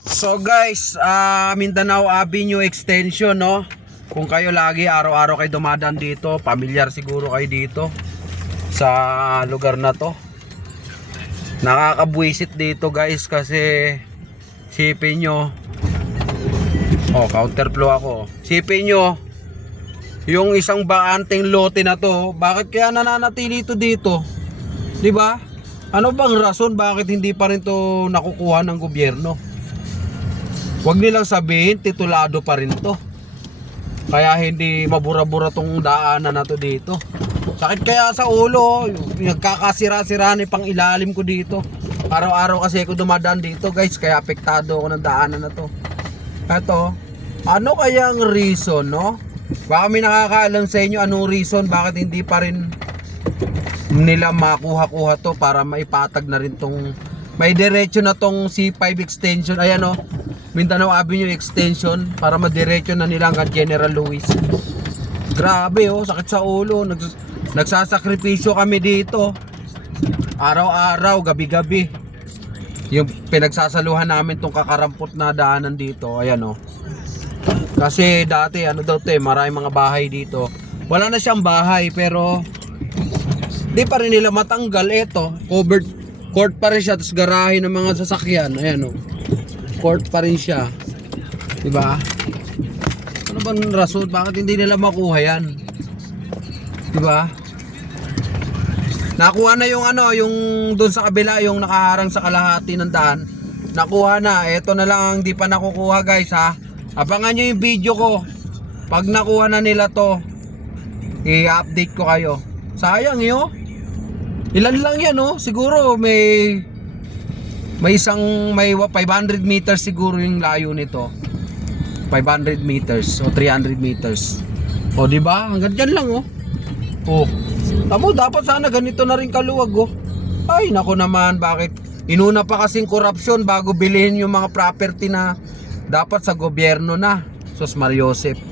So guys, Mindanao Avenue Extension, no? Kung kayo lagi araw-araw kayo dumadaan dito, pamilyar siguro kayo dito sa lugar na to. Nakakabwisit dito guys kasi sipin nyo, counterflow ako. Sipin nyo, yung isang baanteng lote na to, bakit kaya nananatili ito dito? 'Di ba? Ano bang rason bakit hindi pa rin to nakukuha ng gobyerno? Huwag nilang sabihin titulado pa rin to, kaya hindi mabura-bura tong daanan na to dito. Sakit kaya sa ulo, nagkakasira-sira ni pang ilalim ko dito. Araw-araw kasi ako dumadaan dito guys, kaya apektado ako ng daanan na to. Eto, ano kaya ang reason, no? Baka may nakakaalam sa inyo anong reason bakit hindi pa rin nila makuha-kuha to para maipatag na rin tong may diretso na tong C5 extension. Ayan, no? Mindanao Avenue Extension para madiretso na nila hanggang General Luis. Grabe, sakit sa ulo. Nagsasakripisyo kami dito araw-araw, gabi-gabi. Yung pinagsasaluhan namin tong kakarampot na daanan dito. Ayan, kasi dati maraming mga bahay dito. Wala na siyang bahay pero di pa rin nila matanggal. Ito, covered court pa rin siya, tapos garahe ng mga sasakyan. Ayan, court pa rin siya, diba? Ano bang rason bakit hindi nila makuha yan, diba? Nakuha na yung yung doon sa kabila, yung nakaharang sa kalahati ng daan, nakuha na. Eto na lang ang di pa nakukuha guys, abangan nyo yung video ko pag nakuha na nila to, i-update ko kayo. Sayang ilan lang yan, siguro may 500 meters siguro yung layo nito. 500 meters o 300 meters. O di ba? Hanggang diyan lang, tamo, dapat sana ganito na rin kaluwag, Ay, nako naman, bakit inuna pa kasing korupsyon bago bilhin yung mga property na dapat sa gobyerno na. Sus Mariosep.